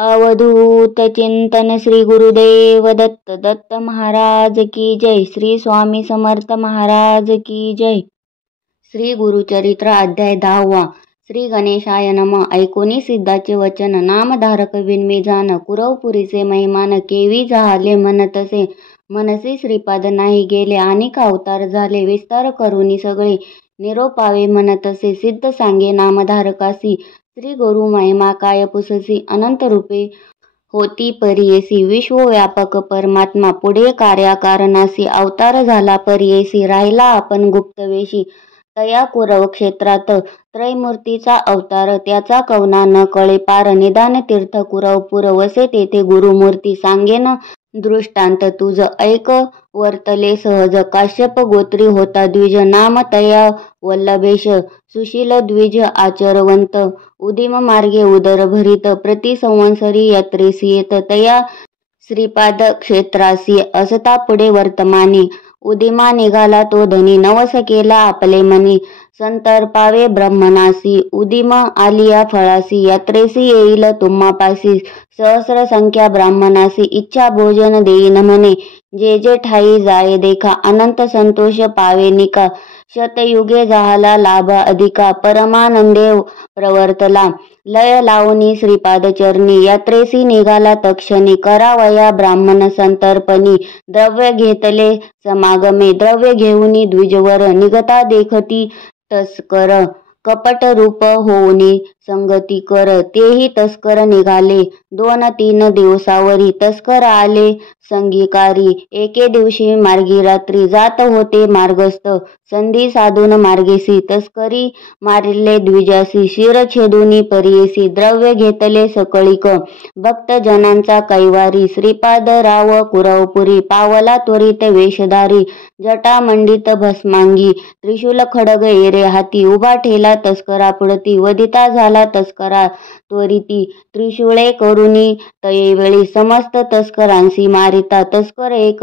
अवधूत चिंतन श्री गुरुदेव दत्त दत्त महाराज की जय। श्री स्वामी समर्थ महाराज की जय। श्री गुरुचरित्र अध्याय 10वा। श्री गणेशाय नम। ऐकोनी सिद्धाचे वचन नामधारक विनमी जान कुरवपुरीचे महिमान केवी झाले मन तसे मनसी श्रीपाद नाही गेले अनेक अवतार झाले विस्तार करुनी सगळे निरोपावे मन तसे सिद्ध सांगे नामधारकासी श्री गुरु महिमा काय पुससी अनंत रूपे होती परियेसी विश्वव्यापक परमात्मा पुढे कार्याकारणासी अवतार झाला परियेसी राहिला आपण गुप्तवेशी तया कुरव क्षेत्रात त्रैमूर्तीचा अवतार त्याचा कवना न कळे पार निदान तीर्थ कुरवपुर वसे तेथे गुरुमूर्ती सांगेन दृष्टांत तुझ ऐक वर्तले सहज काश्यप गोत्री होता द्विज नाम तया वल्लभेश सुशील द्विज आचरवंत उदिम मार्गे उदर भरित प्रति संवत्सरी यात्रेसी येत तया श्रीपाद क्षेत्रासी असता पुढे वर्तमानी उदिमा निघाला तो धनी नवस केला आपले मनी संतर्पावे ब्रह्मणासी उदिम आलिया फळासी यात्रेसी येईल तुम्हापासी सहस्र संख्या ब्राह्मणासी इच्छा भोजन देईन म्हणे जे जे ठाई जाय देखा अनंत संतोष पावे निका शतयुगे झाला लाभ अधिका परमानंदे प्रवर्तला लय लावणी श्रीपाद चरणी यात्रेसी निघाला तक्षणी करावया ब्राह्मण संतर्पणी द्रव्य घेतले समागमे द्रव्य घेऊनी द्विजवर निघता देखती तस्कर कपट रूप होऊनी संगती कर तेही तस्कर निघाले 2-3 दिवसावरी तस्कर आले संगीकारी एके दिवशी मार्गी रात्री जात होते मार्गस्थ संधी साधून मार्गेसी तस्करी मारिले द्विजासी शिर छेदुनी परियेसी द्रव्य घेतले सकळीक भक्त जनांचा कैवारी श्रीपाद राव कुरवपुरी पावला त्वरित वेशधारी जटा मंडित भस्मांगी त्रिशूल खडग एरे हाती उभा ठेला तस्करा पुढती वदिता झाला तस्करा त्वरिती त्रिशूळे करुनी तयेवेळी समस्त तस्करांसी मारिता तस्कर एक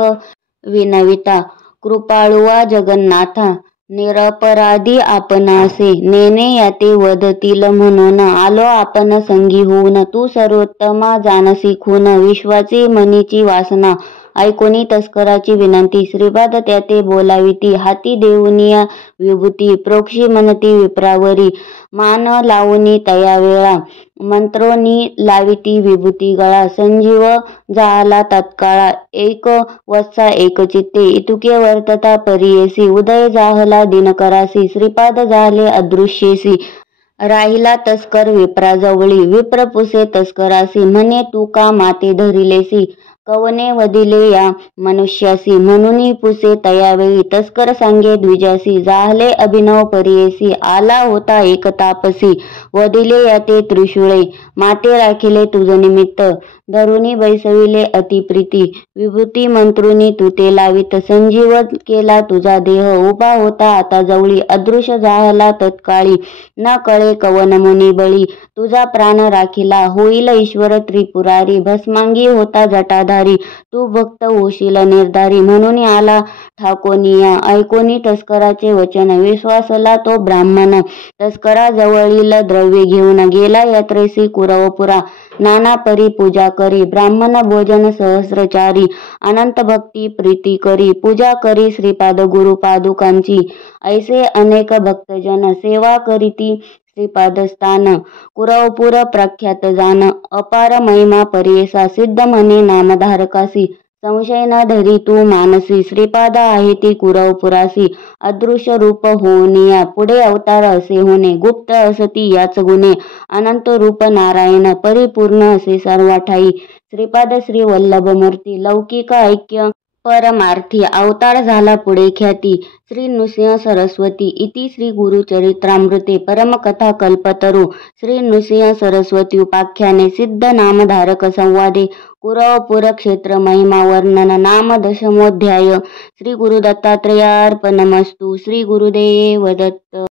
विनविता कृपाळुवा जगन्नाथा निरपराधी आपणासे नेने याते वदतील म्हणून आलो आपण संगी होऊन तू सर्वोत्तमा जानसी खून विश्वाची मनीची वासना ऐकोनी तस्कराची विनंती श्रीपाद त्याते बोलाविती हाती देऊनिया विभूती प्रोक्षी म्हणती विप्रावरी मान लावूनी तया वेळा मंत्रोनी लाविती विभूती गळा संजीव झाला तत्काळा एक वत्सा एक चित्ते इतुके वर्तता परियेसी उदय जाहला दिनकरासी श्रीपाद झाले अदृश्येसी राहिला तस्कर विप्राजवळी विप्र पुसे तस्करासी म्हणे तू का माते धरिलेसी कवने वदिले या मनुष्यासी म्हणून पुसे तयावेळी तस्कर सांगे द्विजासी जाहले अभिनव परियेसी आला होता एक तापसी वदिले याते त्रिशूळे माते राखिले तुझ निमित्त धरुनी बैसविले अतिप्रीती विभूती मंत्रुनी तुते लावित संजीव केला तुझा देह उभा होता आता जवळी अदृश्य जाहला तत्काळी न कळे कवन मुनी बळी तुझा प्राण राखिला होईल ईश्वर त्रिपुरारी भस्मांगी होता जटाधारी तू भक्त होशील निर्धारी म्हणून आला ठाकोनिया ऐकोनी तस्कराचे वचन विश्वासला तो ब्राह्मण तस्करा जवळील द्रव्य घेऊन गेला यात्रेसी कुरवपुरा नाना परी पूजा करी ब्राह्मण भोजन सहस्रचारी अनंत भक्ती प्रीती करी पूजा करी श्रीपाद गुरु पादुकांची ऐसे अनेक भक्तजन सेवा करीती श्रीपाद स्थान कुरवपुर प्रख्यात जान अपार महिमा परियेसा सिद्ध म्हणे नामधारकासी संशय न धरी तू मानसी श्रीपाद आहे ती कुरवपुरासी अदृश्य रूप होनिया पुढे अवतार असे होणे गुप्त असती याच गुणे अनंत रूप नारायण परिपूर्ण असे सर्व ठाई श्रीपाद श्री वल्लभ मूर्ती लौकिक ऐक्य परमार्थी अवतार झाला पुढे ख्याती श्री नृसिंह सरस्वती इति श्री गुरुचरित्रामृते परमकथा कल्पतरू श्री नृसिंह सरस्वती उपाख्याने सिद्ध नामधारक संवादे कुरवपुर क्षेत्र महिमा वर्णन नाम 10मोऽध्याय श्री गुरु दत्तात्रेयार्पणमस्तु। श्री गुरुदेव दत्त।